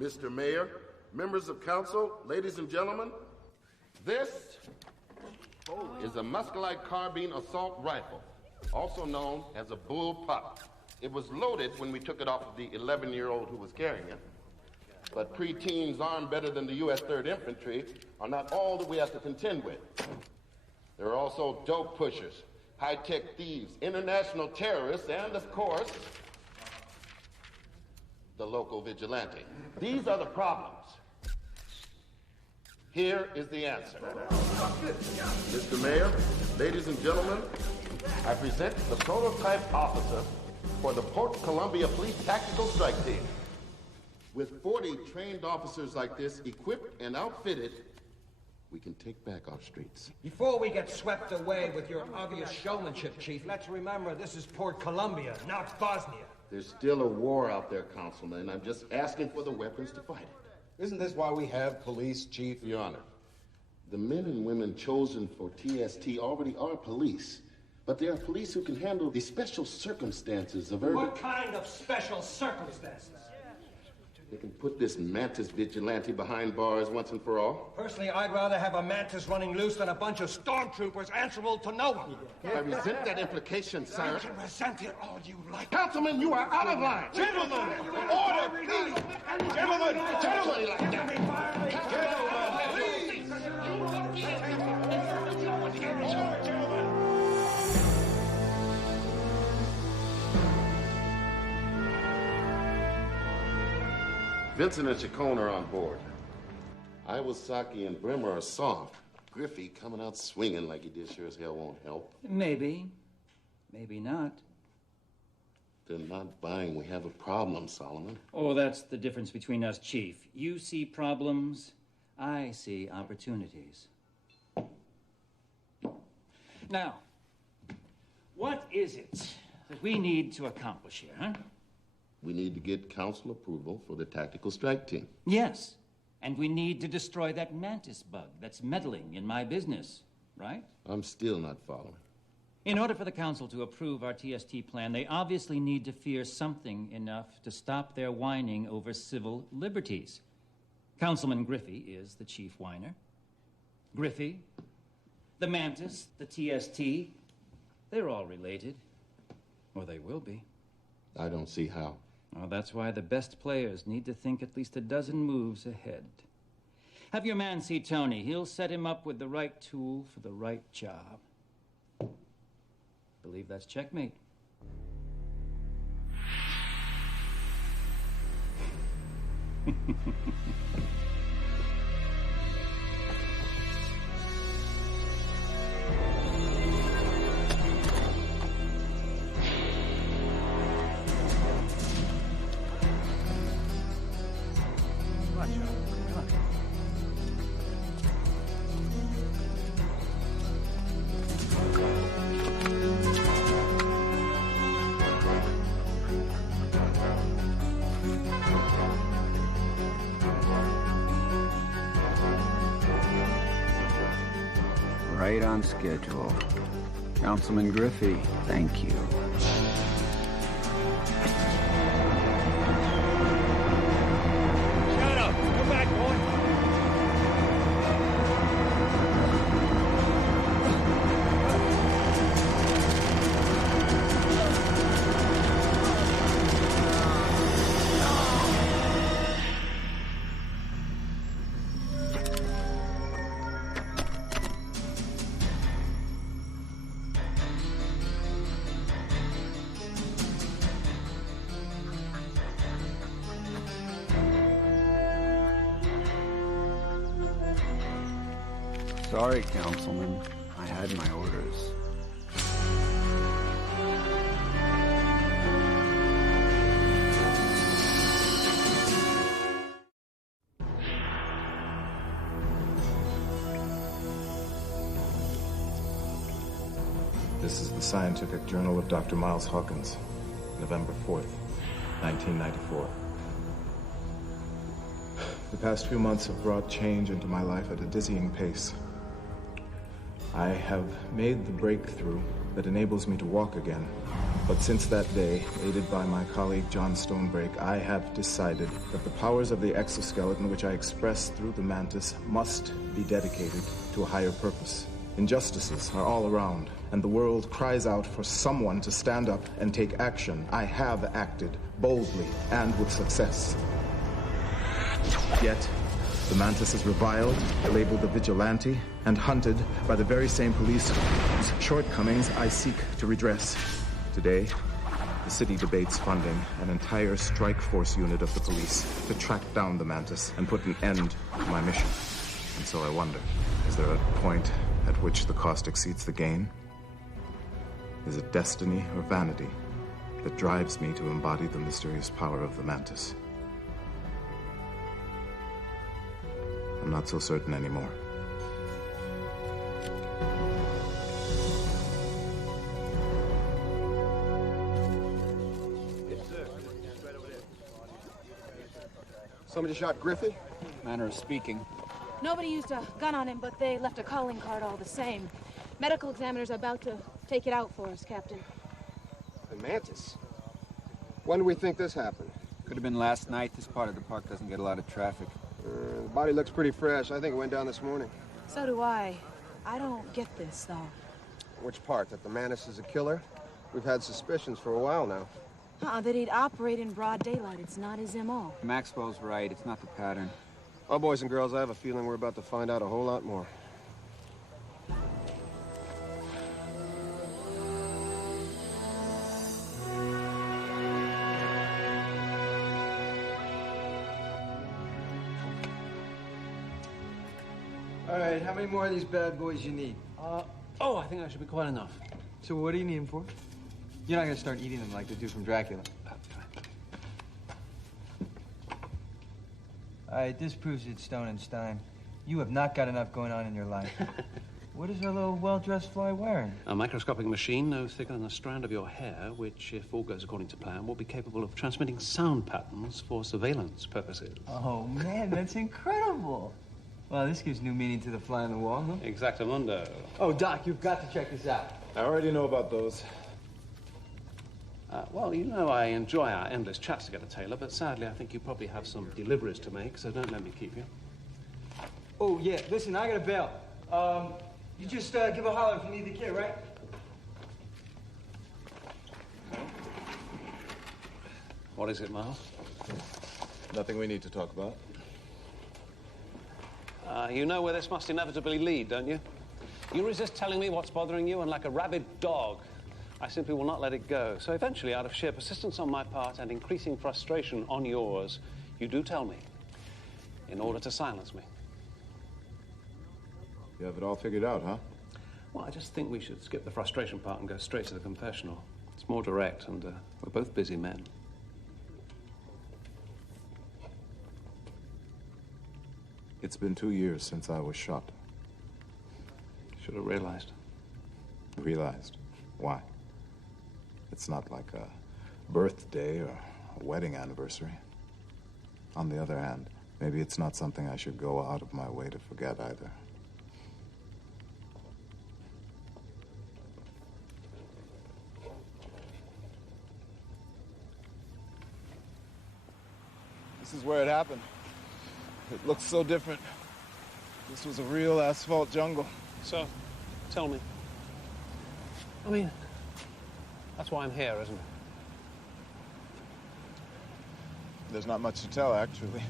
Mr. Mayor, members of council, ladies and gentlemen, this is a musclite carbine assault rifle, also known as a bullpup. It was loaded when we took it off of the 11-year-old who was carrying it. But preteens armed better than the U.S. 3rd Infantry are not all that we have to contend with. There are also dope pushers, high-tech thieves, international terrorists, and, of course, the local vigilante. These are the problems. Here is the answer. Mr. Mayor, ladies and gentlemen, I present the prototype officer for the Port Columbia Police Tactical Strike Team. With 40 trained officers like this, equipped and outfitted, we can take back our streets. Before we get swept away with your obvious showmanship, Chief, let's remember this is Port Columbia, not Bosnia. There's still a war out there, Councilman, and I'm just asking for the weapons to fight it. Isn't this why we have police, Chief? Your Honor, the men and women chosen for TST already are police, but they are police who can handle the special circumstances of urban... What kind of special circumstances? They can put this M.A.N.T.I.S vigilante behind bars once and for all. Personally, I'd rather have a M.A.N.T.I.S running loose than a bunch of stormtroopers answerable to no one. I resent that implication, sir. You can resent it all you like. Councilman, you are out of line. Gentlemen, order, please. Gentlemen, Vincent and Chacon are on board. Iwasaki and Bremer are soft. Griffey coming out swinging like he did sure as hell won't help. Maybe. Maybe not. They're not buying. We have a problem, Solomon. Oh, that's the difference between us, Chief. You see problems, I see opportunities. Now, what is it that we need to accomplish here, huh? We need to get council approval for the tactical strike team. Yes, and we need to destroy that mantis bug that's meddling in my business, right? I'm still not following. In order for the council to approve our TST plan, they obviously need to fear something enough to stop their whining over civil liberties. Councilman Griffey is the chief whiner. Griffey, the mantis, the TST, they're all related. Or they will be. I don't see how. Well, that's why the best players need to think at least a dozen moves ahead. Have your man see Tony. He'll set him up with the right tool for the right job. Believe that's checkmate. Right on schedule. Councilman Griffey, thank you. Shut up. Come back, boy. Sorry, Councilman. I had my orders. This is the Scientific Journal of Dr. Miles Hawkins, November 4th, 1994. The past few months have brought change into my life at a dizzying pace. I have made the breakthrough that enables me to walk again, But since that day, aided by my colleague John Stonebrake, I have decided that the powers of the exoskeleton which I express through the Mantis must be dedicated to a higher purpose. Injustices are all around, and the world cries out for someone to stand up and take action. I have acted boldly and with success. Yet, the Mantis is reviled, labeled a vigilante, and hunted by the very same police whose shortcomings I seek to redress. Today, the city debates funding an entire strike force unit of the police to track down the Mantis and put an end to my mission. And so I wonder, is there a point at which the cost exceeds the gain? Is it destiny or vanity that drives me to embody the mysterious power of the Mantis? I'm not so certain anymore. Somebody shot Griffey? Manner of speaking. Nobody used a gun on him, but they left a calling card all the same. Medical examiner's about to take it out for us, Captain. The Mantis? When do we think this happened? Could have been last night. This part of the park doesn't get a lot of traffic. The body looks pretty fresh. I think it went down this morning. So do I. I don't get this, though. Which part? That the Mantis is a killer? We've had suspicions for a while now. That he'd operate in broad daylight. It's not his M.O. Maxwell's right. It's not the pattern. Well, boys and girls, I have a feeling we're about to find out a whole lot more. All right, how many more of these bad boys you need? I think that should be quite enough. So what do you need them for? You're not gonna start eating them like the dude from Dracula. All right, this proves it's Stone and Stein. You have not got enough going on in your life. What is our little well-dressed fly wearing? A microscopic machine no thicker than a strand of your hair, which, if all goes according to plan, will be capable of transmitting sound patterns for surveillance purposes. Oh, man, that's incredible. Well, this gives new meaning to the fly on the wall, huh? Exactamundo. Oh, Doc, you've got to check this out. I already know about those. Well, you know I enjoy our endless chats together, Taylor, but sadly I think you probably have some deliveries to make, so don't let me keep you. Oh, yeah, listen, I gotta bail. You just give a holler if you need the kid, right? What is it, Miles? Nothing we need to talk about. You know where this must inevitably lead, don't you? You resist telling me what's bothering you, and like a rabid dog, I simply will not let it go. So eventually, out of sheer persistence on my part and increasing frustration on yours, you do tell me, in order to silence me. You have it all figured out, huh? Well, I just think we should skip the frustration part and go straight to the confessional. It's more direct, and we're both busy men. It's been 2 years since I was shot. Should have realized. Realized? Why? It's not like a birthday or a wedding anniversary. On the other hand, maybe it's not something I should go out of my way to forget either. This is where it happened. It looks so different. This was a real asphalt jungle. So, tell me. I mean, that's why I'm here, isn't it? There's not much to tell, actually.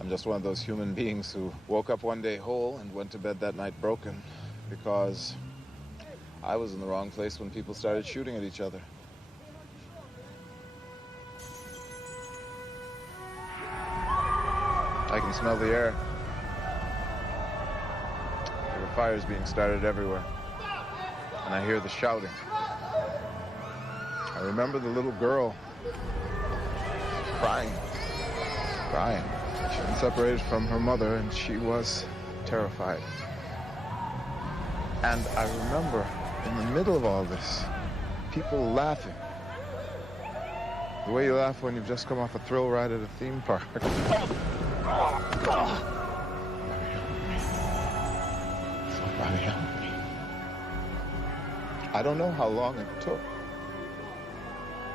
I'm just one of those human beings who woke up one day whole and went to bed that night broken because I was in the wrong place when people started shooting at each other. I can smell the air. There were fires being started everywhere. And I hear the shouting. I remember the little girl crying. She'd been separated from her mother and she was terrified. And I remember in the middle of all this, people laughing. The way you laugh when you've just come off a thrill ride at a theme park. Somebody help me. I don't know how long it took,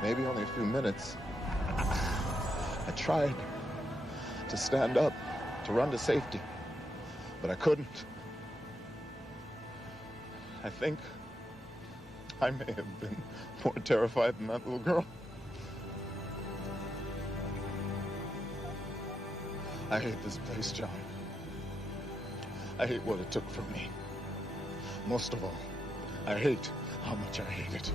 maybe only a few minutes, I tried to stand up, to run to safety, but I couldn't. I think I may have been more terrified than that little girl. I hate this place, John. I hate what it took from me. Most of all, I hate how much I hate it.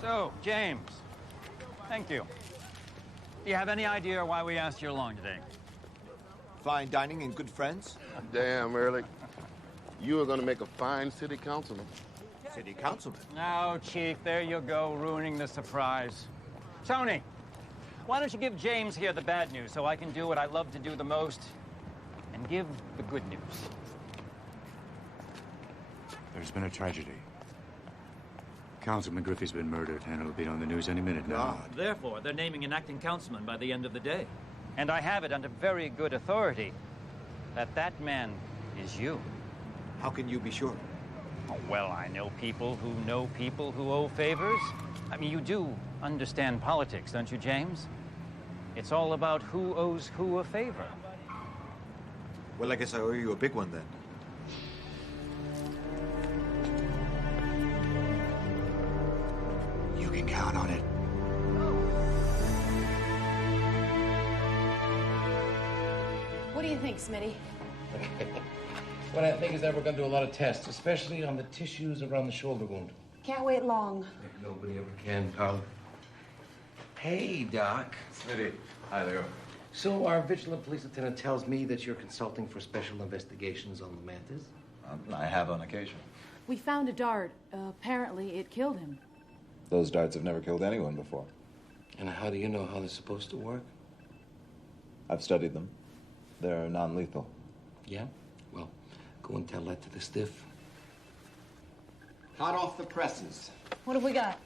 So, James, thank you. Do you have any idea why we asked you along today? Fine dining and good friends? Damn, Ehrlich. You are going to make a fine city councilman. City councilman? No, Chief, there you go, ruining the surprise. Tony, why don't you give James here the bad news so I can do what I love to do the most and give the good news. There's been a tragedy. Councilman Griffey's been murdered, and it'll be on the news any minute now. Therefore, they're naming an acting councilman by the end of the day. And I have it under very good authority that that man is you. How can you be sure? Oh, well, I know people who owe favors. I mean, you do understand politics, don't you, James? It's all about who owes who a favor. Well, I guess I owe you a big one then. You can count on it. What do you think, Smitty? What I think is that we're going to do a lot of tests, especially on the tissues around the shoulder wound. Can't wait long. Like nobody ever can, pal. Hey, Doc. Smitty. Hi there. So our vigilant police lieutenant tells me that you're consulting for special investigations on the Mantis? I have on occasion. We found a dart. Apparently, it killed him. Those darts have never killed anyone before. And how do you know how they're supposed to work? I've studied them. They're non-lethal. Yeah? Well, go and tell that to the stiff. Hot off the presses. What have we got?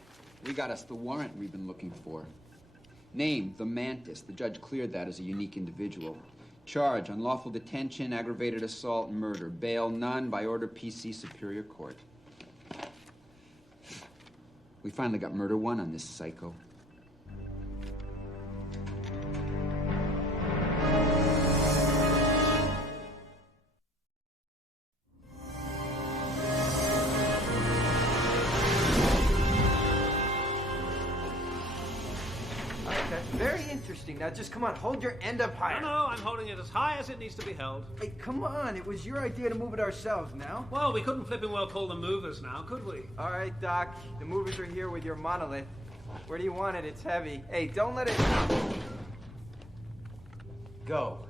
We got us the warrant we've been looking for. Name, the Mantis. The judge cleared that as a unique individual. Charge, unlawful detention, aggravated assault, murder. Bail, none, by order PC Superior Court. We finally got murder one on this psycho. Very interesting. Now, just come on, hold your end up higher. No, I'm holding it as high as it needs to be held. Hey, come on. It was your idea to move it ourselves now. Well, we couldn't flipping well call them movers now, could we? All right, Doc. The movers are here with your monolith. Where do you want it? It's heavy. Hey, don't let it... Go.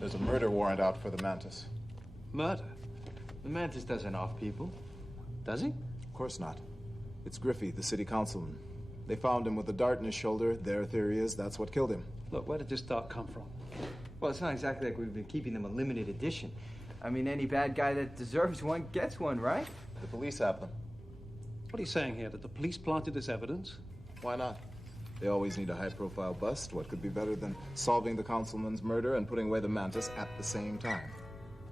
There's a murder warrant out for the Mantis. Murder? The Mantis doesn't off people. Does he? Of course not. It's Griffey, the city councilman. They found him with a dart in his shoulder. Their theory is that's what killed him. Look, where did this dart come from? Well, it's not exactly like we've been keeping them a limited edition. I mean, any bad guy that deserves one gets one, right? The police have them. What are you saying here? That the police planted this evidence? Why not? They always need a high-profile bust. What could be better than solving the councilman's murder and putting away the Mantis at the same time?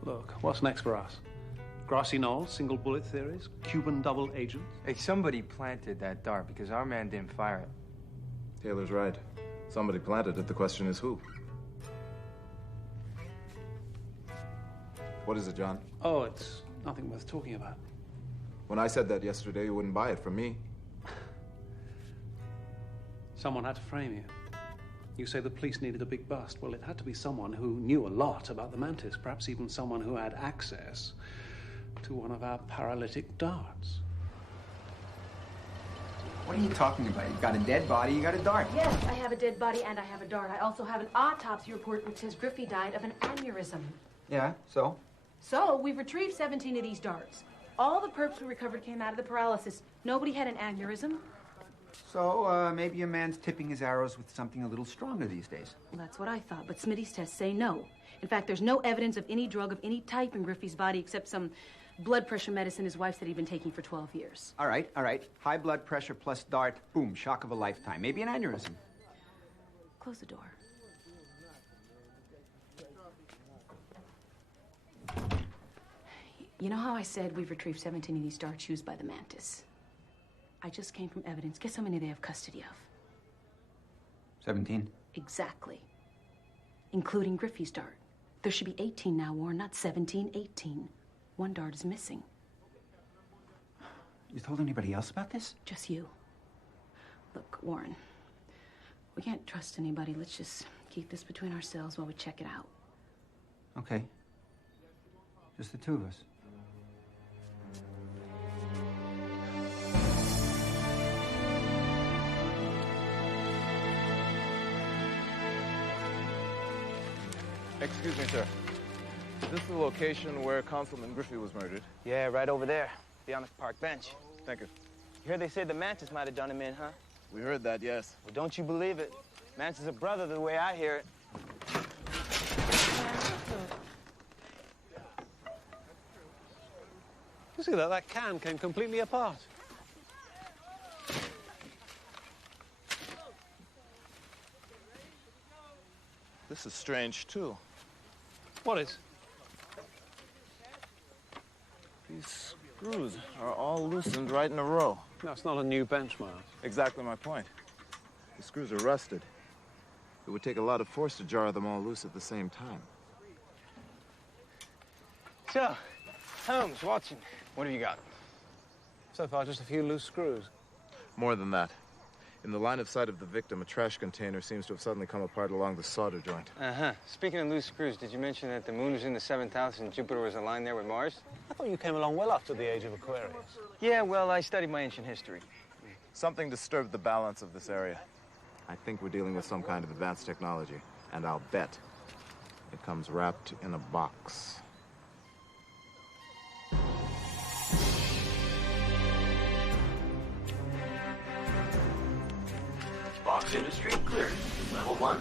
Look, what's next for us? Grassy knoll, single bullet theories, Cuban double agents? Hey, somebody planted that dart because our man didn't fire it. Taylor's right. Somebody planted it. The question is who? What is it, John? Oh, it's nothing worth talking about. When I said that yesterday, you wouldn't buy it from me. Someone had to frame you. You say the police needed a big bust. Well, it had to be someone who knew a lot about the Mantis, perhaps even someone who had access to one of our paralytic darts. What are you talking about? You got a dead body, you got a dart. Yes, I have a dead body and I have a dart. I also have an autopsy report which says Griffey died of an aneurysm. Yeah, so? So, we've retrieved 17 of these darts. All the perps we recovered came out of the paralysis. Nobody had an aneurysm. So, maybe a man's tipping his arrows with something a little stronger these days. Well, that's what I thought, but Smitty's tests say no. In fact, there's no evidence of any drug of any type in Griffey's body except some Blood pressure medicine his wife said he'd been taking for 12 years. All right, all right. High blood pressure plus dart. Boom, shock of a lifetime. Maybe an aneurysm. Close the door. You know how I said we've retrieved 17 of these darts used by the Mantis? I just came from evidence. Guess how many they have custody of? 17. Exactly. Including Griffey's dart. There should be 18 now, Warren, not 17, 18. One dart is missing. You told anybody else about this? Just you. Look, Warren, we can't trust anybody. Let's just keep this between ourselves while we check it out. Okay. Just the two of us. Excuse me, sir. Is this the location where Councilman Griffey was murdered? Yeah, right over there, beyond the park bench. Thank you. You heard they say the Mantis might have done him in, huh? We heard that, yes. Well, don't you believe it. Mantis is a brother the way I hear it. You see that? That can came completely apart. This is strange, too. What is? These screws are all loosened right in a row. That's not a new benchmark. Exactly my point. The screws are rusted. It would take a lot of force to jar them all loose at the same time. So, Holmes, Watson, what have you got? So far, just a few loose screws. More than that. In the line of sight of the victim, a trash container seems to have suddenly come apart along the solder joint. Uh-huh. Speaking of loose screws, did you mention that the moon was in the 7th house and Jupiter was aligned there with Mars? I thought you came along well after the age of Aquarius. Yeah, well, I studied my ancient history. Something disturbed the balance of this area. I think we're dealing with some kind of advanced technology, and I'll bet it comes wrapped in a box. Box industry cleared. Level 1.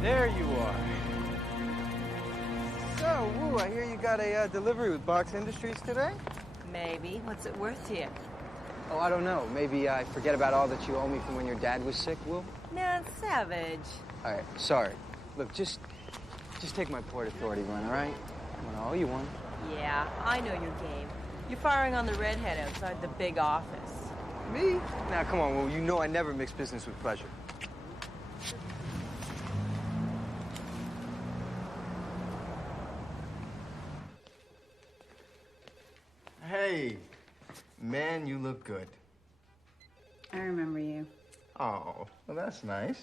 There you are. So, Woo, I hear you got a delivery with Box Industries today? Maybe. What's it worth to you? Oh, I don't know. Maybe I forget about all that you owe me from when your dad was sick, Will? No, it's savage. All right, sorry. Look, just take my Port Authority run, all right? I owe you one. Yeah, I know your game. You're firing on the redhead outside the big office. Me? Now, come on, Will. You know I never mix business with pleasure. Hey, man, you look good. I remember you. Oh, well, that's nice.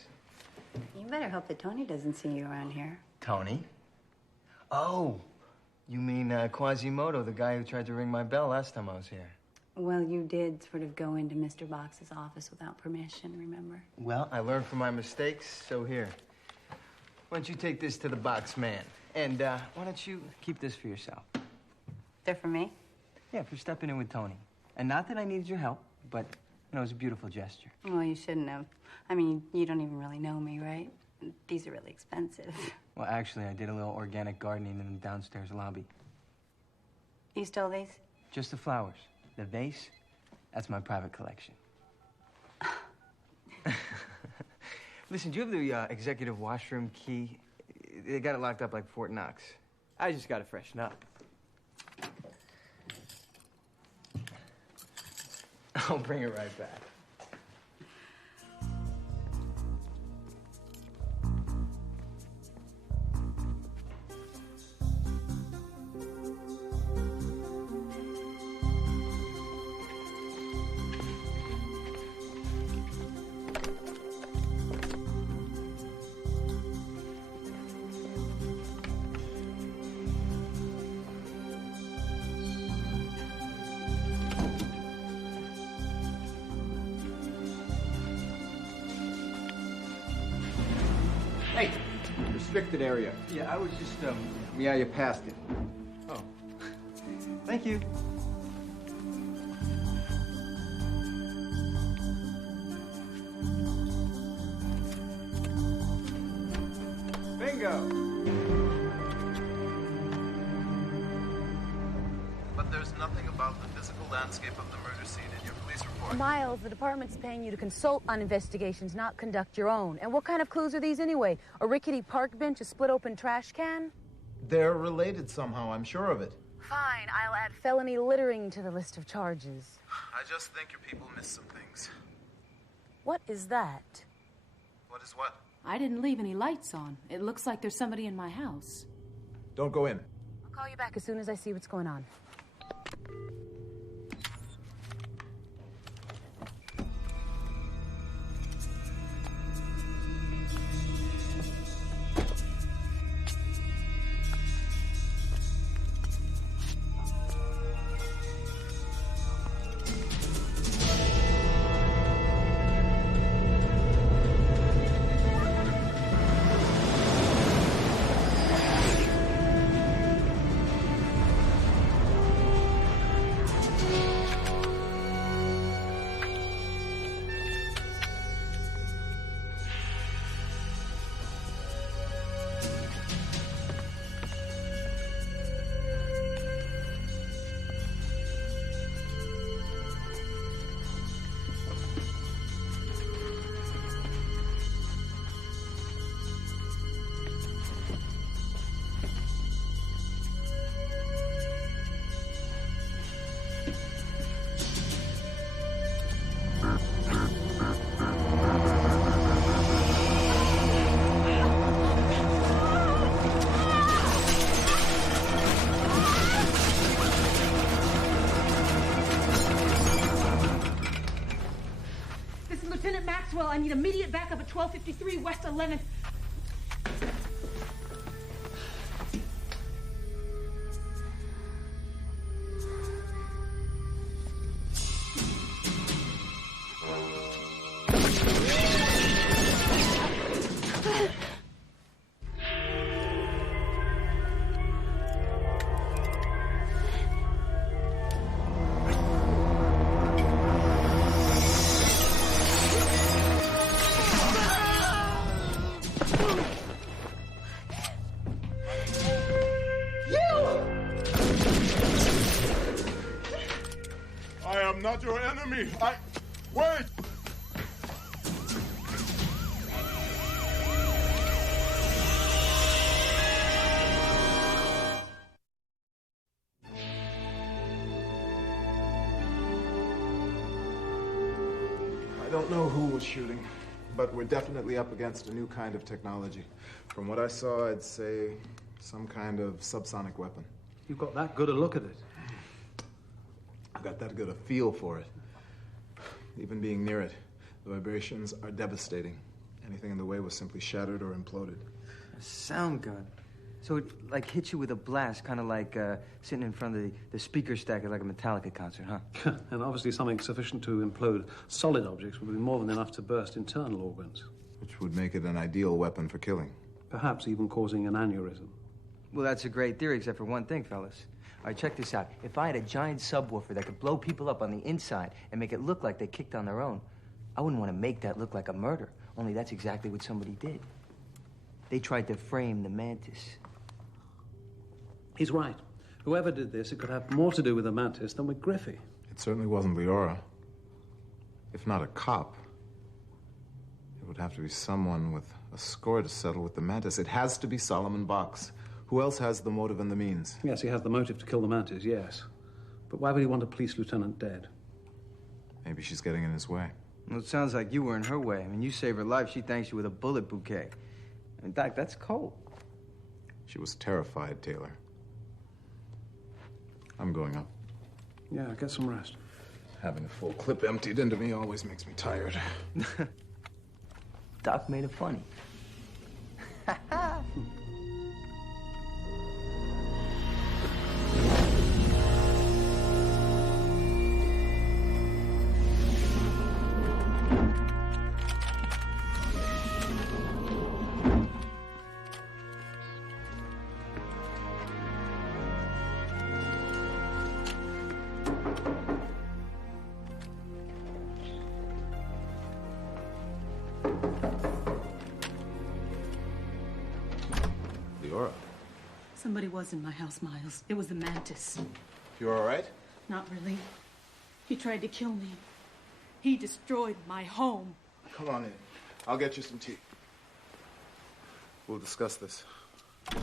You better hope that Tony doesn't see you around here. Tony? Oh, you mean Quasimodo, the guy who tried to ring my bell last time I was here. Well, you did sort of go into Mr. Box's office without permission, remember? Well, I learned from my mistakes, so here. Why don't you take this to the box man? And why don't you keep this for yourself? They're for me? Yeah, for stepping in with Tony. And not that I needed your help, but, it was a beautiful gesture. Well, you shouldn't have. I mean, you don't even really know me, right? These are really expensive. Well, actually, I did a little organic gardening in the downstairs lobby. You stole these? Just the flowers. The vase, that's my private collection. Listen, do you have the executive washroom key? They got it locked up like Fort Knox. I just got to freshen up. I'll bring it right back. restricted area. Yeah, I was just, Yeah, you passed it. Oh. Thank you. Bingo! But there's nothing about the physical landscape of the murder scene in your police report. Miles, the department's paying you to consult on investigations, not conduct your own. And what kind of clues are these anyway? A rickety park bench, a split-open trash can? They're related somehow, I'm sure of it. Fine, I'll add felony littering to the list of charges. I just think your people missed some things. What is that? What is what? I didn't leave any lights on. It looks like there's somebody in my house. Don't go in. I'll call you back as soon as I see what's going on. Maxwell, I need immediate backup at 1253 West 11th. Not your enemy. Wait! I don't know who was shooting, but we're definitely up against a new kind of technology. From what I saw, I'd say some kind of subsonic weapon. You've got that good a look at it. I got that good a feel for it. Even being near it, the vibrations are devastating. Anything in the way was simply shattered or imploded. A sound gun. So it, like, hits you with a blast, kind of like sitting in front of the speaker stack at like a Metallica concert, huh? And obviously something sufficient to implode solid objects would be more than enough to burst internal organs. Which would make it an ideal weapon for killing. Perhaps even causing an aneurysm. Well, that's a great theory, except for one thing, fellas. All right, check this out. If I had a giant subwoofer that could blow people up on the inside and make it look like they kicked on their own, I wouldn't want to make that look like a murder. Only that's exactly what somebody did. They tried to frame the Mantis. He's right. Whoever did this, it could have more to do with the Mantis than with Griffey. It certainly wasn't Leora. If not a cop, it would have to be someone with a score to settle with the Mantis. It has to be Solomon Box. Who else has the motive and the means? Yes, he has the motive to kill the Mantis, yes. But why would he want a police lieutenant dead? Maybe she's getting in his way. Well, it sounds like you were in her way. I mean, you saved her life. She thanks you with a bullet bouquet. In fact, that's cold. She was terrified, Taylor. I'm going up. Yeah, get some rest. Having a full clip emptied into me always makes me tired. Doc made it funny. Leora. Somebody was in my house, Miles. It was the Mantis. You all right? Not really. He tried to kill me. He destroyed my home. Come on in. I'll get you some tea. We'll discuss this.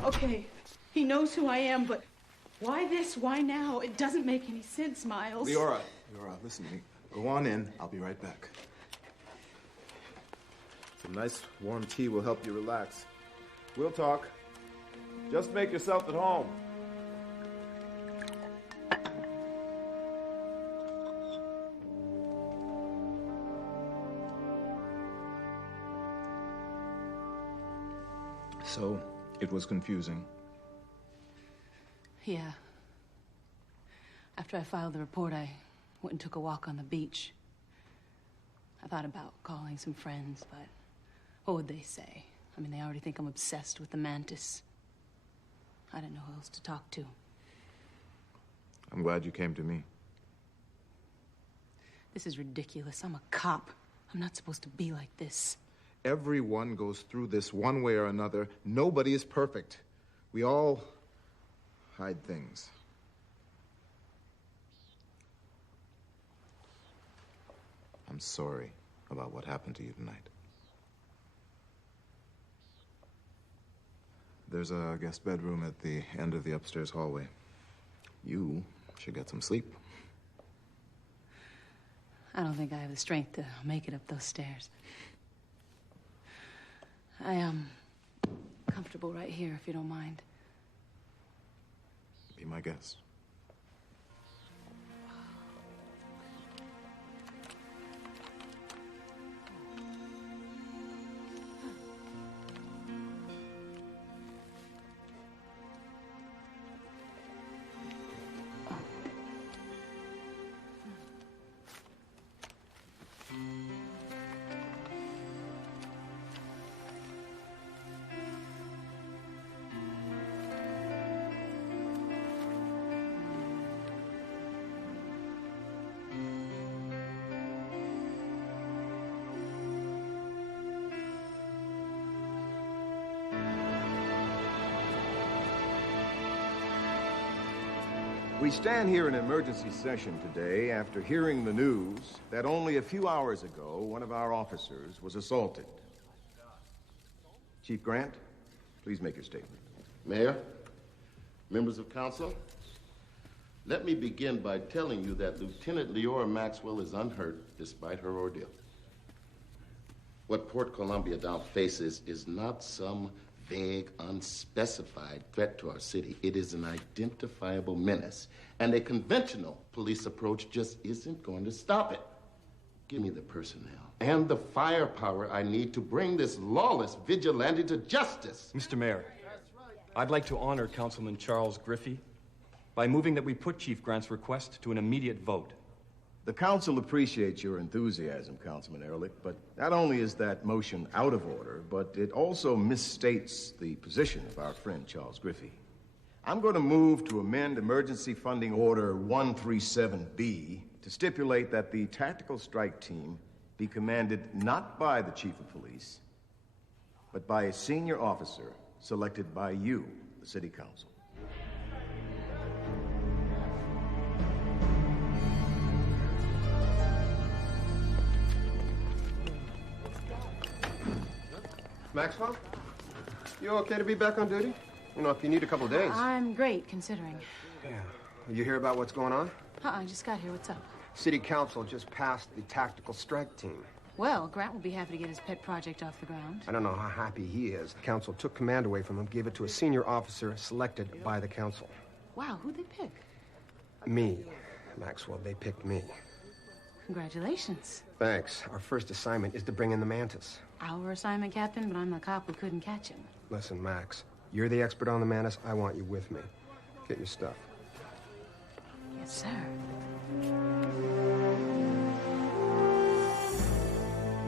Okay, he knows who I am, but why this? Why now? It doesn't make any sense, Miles. Leora, listen to me. Go on in. I'll be right back. Some nice warm tea will help you relax. We'll talk. Just make yourself at home. So, it was confusing. Yeah. After I filed the report, I went and took a walk on the beach. I thought about calling some friends, but what would they say? I mean, they already think I'm obsessed with the Mantis. I didn't know who else to talk to. I'm glad you came to me. This is ridiculous. I'm a cop. I'm not supposed to be like this. Everyone goes through this one way or another. Nobody is perfect. We all hide things. I'm sorry about what happened to you tonight. There's a guest bedroom at the end of the upstairs hallway. You should get some sleep. I don't think I have the strength to make it up those stairs. I am comfortable right here, if you don't mind. Be my guest. We stand here in emergency session today after hearing the news that only a few hours ago, one of our officers was assaulted. Chief Grant, please make your statement. Mayor, members of council, let me begin by telling you that Lieutenant Leora Maxwell is unhurt despite her ordeal. What Port Columbia now faces is not some vague, unspecified threat to our city. It is an identifiable menace, and a conventional police approach just isn't going to stop it. Give me the personnel and the firepower I need to bring this lawless vigilante to justice. Mr. Mayor, I'd like to honor Councilman Charles Griffey by moving that we put Chief Grant's request to an immediate vote. The council appreciates your enthusiasm, Councilman Ehrlich, but not only is that motion out of order, but it also misstates the position of our friend Charles Griffey. I'm going to move to amend Emergency Funding Order 137B to stipulate that the tactical strike team be commanded not by the Chief of Police, but by a senior officer selected by you, the City Council. Maxwell, you okay to be back on duty? You know, if you need a couple days. I'm great, considering. Yeah. You hear about what's going on? I just got here. What's up? City Council just passed the tactical strike team. Well, Grant will be happy to get his pet project off the ground. I don't know how happy he is. The council took command away from him, gave it to a senior officer selected by the council. Wow, who'd they pick? Me, Maxwell. They picked me. Congratulations. Thanks. Our first assignment is to bring in the Mantis. Our assignment, Captain, but I'm the cop who couldn't catch him. Listen, Max, you're the expert on the Mantis. I want you with me. Get your stuff. Yes, sir.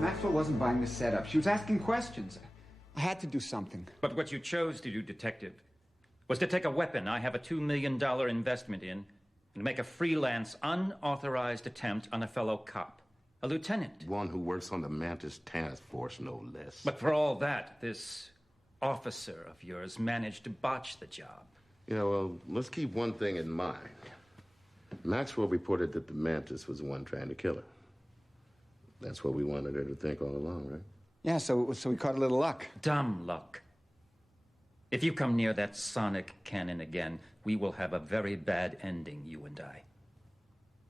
Maxwell wasn't buying the setup. She was asking questions. I had to do something. But what you chose to do, Detective, was to take a weapon I have a $2 million investment in and make a freelance, unauthorized attempt on a fellow cop. A lieutenant. One who works on the M.A.N.T.I.S task force, no less. But for all that, this officer of yours managed to botch the job. Yeah, well, let's keep one thing in mind. Maxwell reported that the Mantis was the one trying to kill her. That's what we wanted her to think all along, right? Yeah, so we caught a little luck. Dumb luck. If you come near that sonic cannon again, we will have a very bad ending, you and I.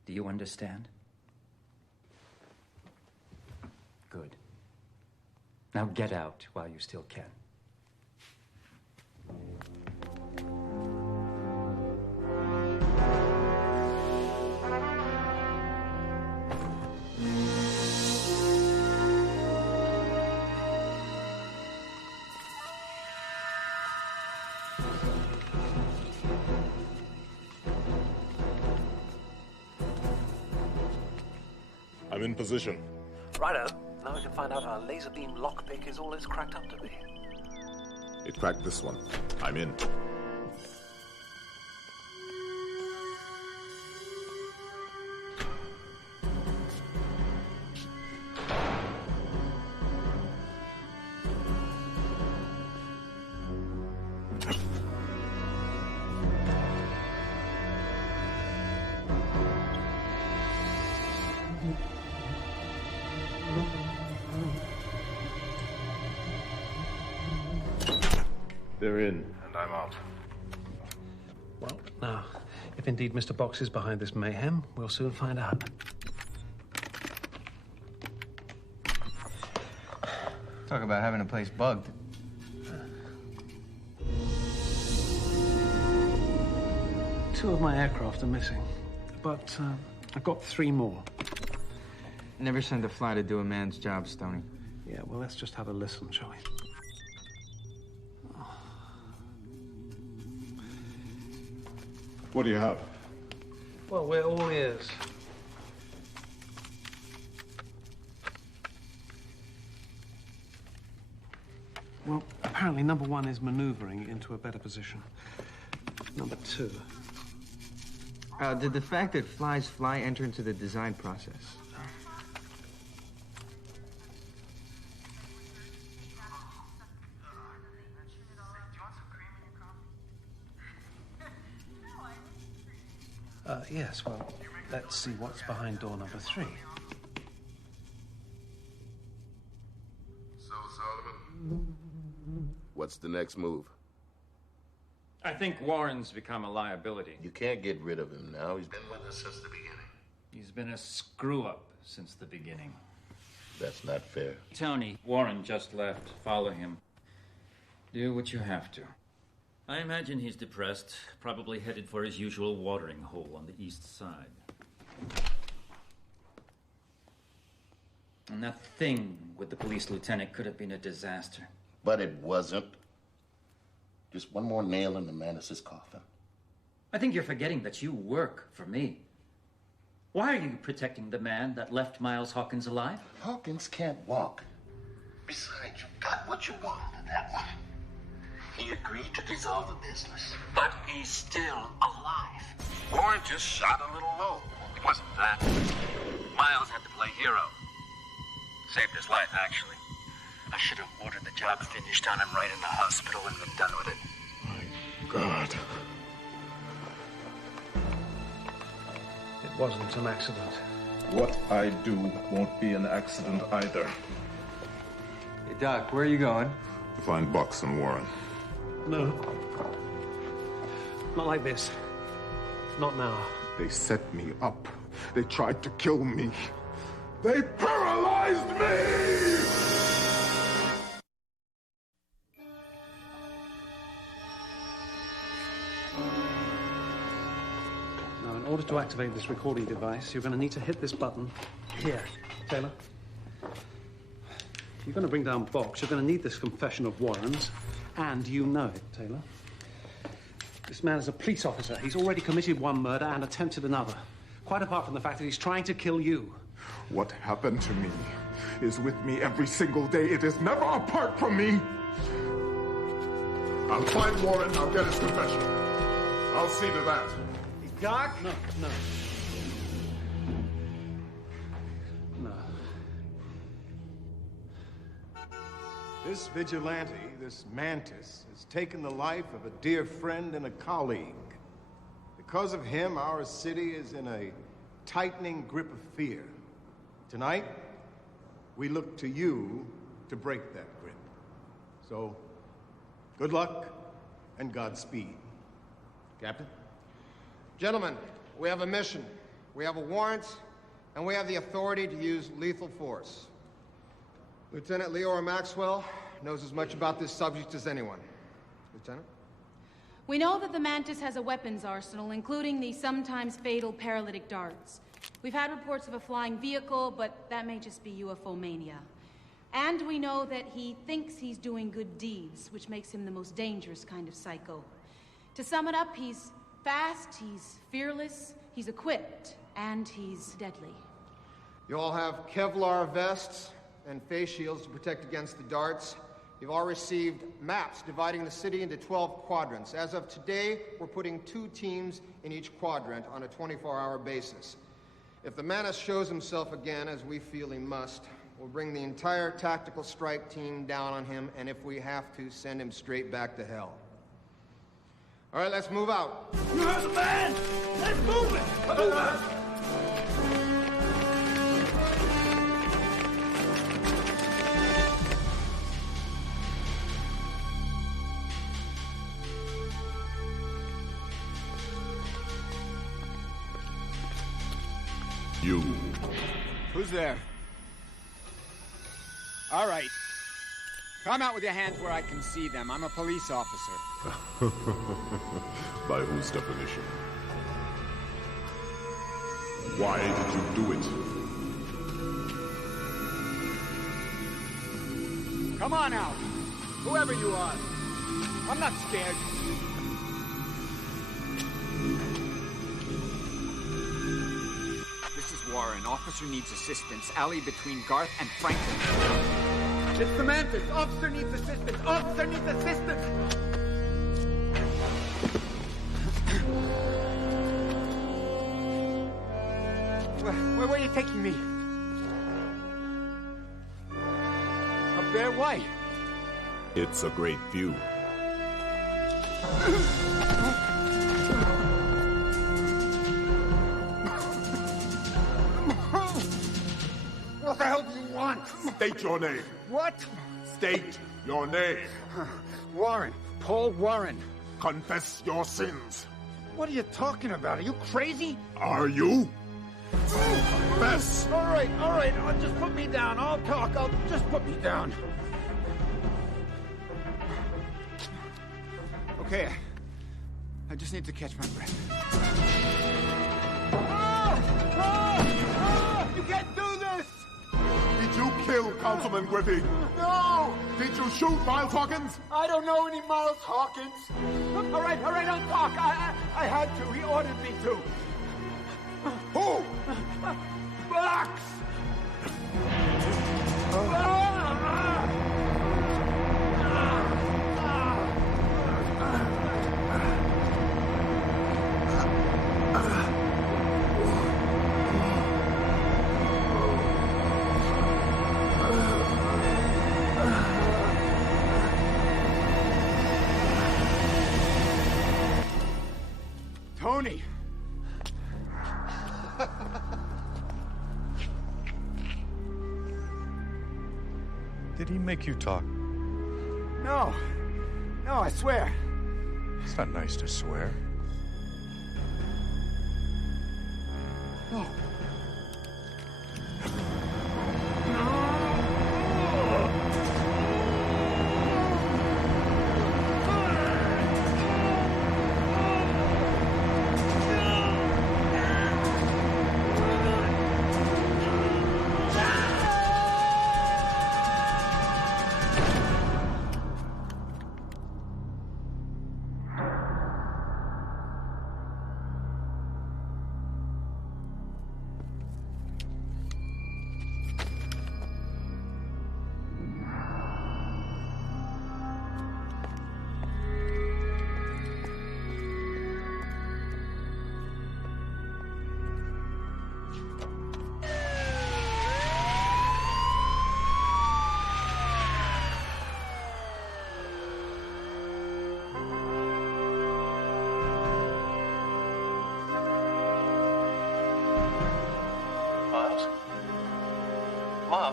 Do you understand? Good. Now get out while you still can. I'm in position. Righto. Now we can find out our laser beam lockpick is all it's cracked up to be. It cracked this one. I'm in. They're in. And I'm out. Well, now, if indeed Mr. Box is behind this mayhem, we'll soon find out. Talk about having a place bugged. Two of my aircraft are missing, but I've got 3 more. Never send a fly to do a man's job, Stoney. Yeah, well, let's just have a listen, shall we? What do you have? Well, we're all ears. Well, apparently number 1 is maneuvering into a better position. Number 2. Did the fact that flies fly enter into the design process? Yes, well, let's see what's behind door number 3. So, Solomon, what's the next move? I think Warren's become a liability. You can't get rid of him now. He's been with us since the beginning. He's been a screw-up since the beginning. That's not fair. Tony, Warren just left. Follow him. Do what you have to. I imagine he's depressed, probably headed for his usual watering hole on the east side. And that thing with the police lieutenant could have been a disaster. But it wasn't. Just one more nail in the Mantis' coffin. I think you're forgetting that you work for me. Why are you protecting the man that left Miles Hawkins alive? Hawkins can't walk. Besides, you got what you wanted in that one. He agreed to dissolve the business. But he's still alive. Warren just shot a little low. It wasn't that. Miles had to play hero. Saved his life, actually. I should have ordered the job finished on him right in the hospital and been done with it. My God. It wasn't an accident. What I do won't be an accident either. Hey, Doc, where are you going? To find Box and Warren. No. Not like this. Not now. They set me up. They tried to kill me. They paralyzed me! Now, in order to activate this recording device, you're going to need to hit this button here. Taylor? If you're going to bring down Box, you're going to need this confession of Warren's, and you know it, Taylor. This man is a police officer. He's already committed one murder and attempted another. Quite apart from the fact that he's trying to kill you. What happened to me is with me every single day. It is never apart from me. I'll find Warren. I'll get his confession. I'll see to that. Doc? No. This vigilante, this Mantis, has taken the life of a dear friend and a colleague. Because of him, our city is in a tightening grip of fear. Tonight, we look to you to break that grip. So, good luck and Godspeed. Captain? Gentlemen, we have a mission. We have a warrant, and we have the authority to use lethal force. Lieutenant Leora Maxwell knows as much about this subject as anyone. Lieutenant? We know that the Mantis has a weapons arsenal, including the sometimes fatal paralytic darts. We've had reports of a flying vehicle, but that may just be UFO mania. And we know that he thinks he's doing good deeds, which makes him the most dangerous kind of psycho. To sum it up, he's fast, he's fearless, he's equipped, and he's deadly. You all have Kevlar vests and face shields to protect against the darts. You've all received maps dividing the city into 12 quadrants. As of today, we're putting 2 teams in each quadrant on a 24-hour basis. If the Mantis shows himself again, as we feel he must, we'll bring the entire tactical strike team down on him, and if we have to, send him straight back to hell. All right, let's move out. You heard the man! Let's move it! Move it! You. Who's there? All right. Come out with your hands where I can see them. I'm a police officer. By whose definition? Why did you do it? Come on out. Whoever you are. I'm not scared. This is Warren. Officer needs assistance. Alley between Garth and Franklin. It's the Mantis. Officer needs assistance. Officer needs assistance. Where are you taking me? Up there? Why? It's a great view. What the hell do you want? State your name. What? State your name. Warren. Paul Warren. Confess your sins. What are you talking about? Are you crazy? Are you? Confess. All right. Just put me down. I'll talk. Just put me down. Okay. I just need to catch my breath. You can't do this! Did you kill Councilman Griffey? No! Did you shoot Miles Hawkins? I don't know any Miles Hawkins. All right, don't talk. I had to. He ordered me to. Who? Box! Tony! Did he make you talk? No, I swear. It's not nice to swear. No.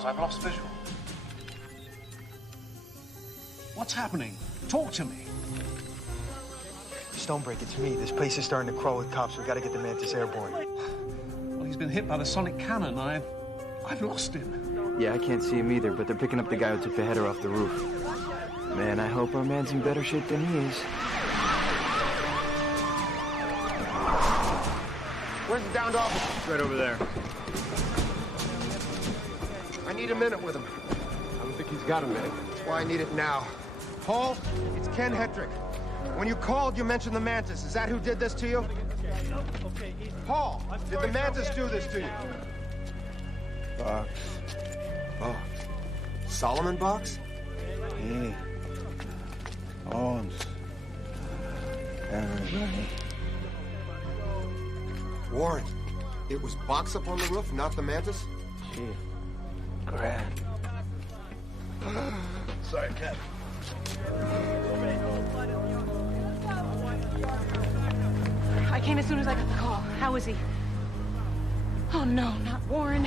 Miles, I've lost visual. What's happening? Talk to me. Stonebreak, it's me. This place is starting to crawl with cops. We gotta get the Mantis airborne. Well, he's been hit by the sonic cannon. I've lost him. Yeah, I can't see him either, but they're picking up the guy who took the header off the roof. Man, I hope our man's in better shape than he is. Where's the downed officer? It's right over there. I need a minute with him. I don't think he's got a minute. That's why I need it now. Paul, it's Ken Hetrick. When you called, you mentioned the Mantis. Is that who did this to you? Paul, did the Mantis do this to you? Box. Oh. Solomon Box? Yeah. Arms. Everybody. Warren, it was Box up on the roof, not the Mantis? Shit. Grand. Sorry, Cap. I came as soon as I got the call. How is he? Oh, no, not Warren.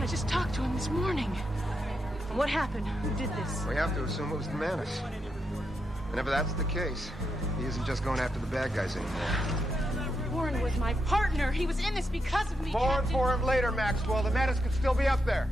I just talked to him this morning. And what happened? Who did this? We have to assume it was the Mantis. And if that's the case, he isn't just going after the bad guys anymore. Warren was my partner. He was in this because of me, More Captain. for him later, Maxwell. The Mantis could still be up there.